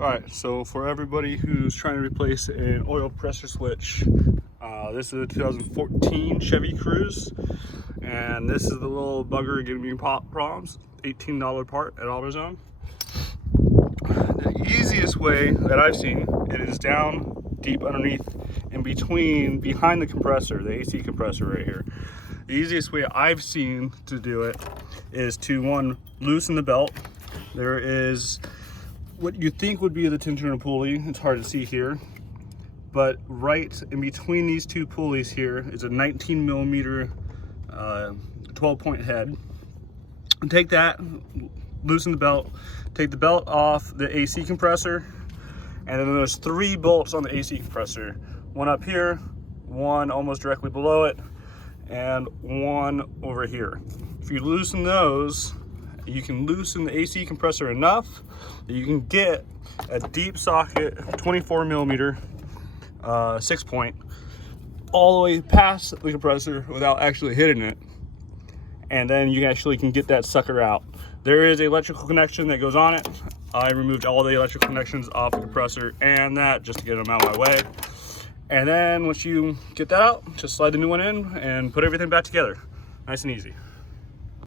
All right, so for everybody who's trying to replace an oil pressure switch, this is a 2014 Chevy Cruze, and this is the little bugger giving me problems. $18 part at AutoZone. The easiest way that I've seen it is down deep underneath, behind the compressor, the AC compressor right here. The easiest way I've seen to do it is to, one, loosen the belt. There is what you think would be the tensioner pulley. It's hard to see here, but right in between these two pulleys here is a 19 millimeter 12-point head. And take that, loosen the belt, take the belt off the AC compressor, and then there's 3 bolts on the AC compressor. One up here, one almost directly below it, and one over here. If you loosen those, you can loosen the AC compressor enough that you can get a deep socket 24 millimeter 6-point all the way past the compressor without actually hitting it, and then you actually can get that sucker out. There is an electrical connection that goes on it. I removed all the electrical connections off the compressor and that just to get them out of my way. And then once you get that out, just slide the new one in and put everything back together. Nice and easy.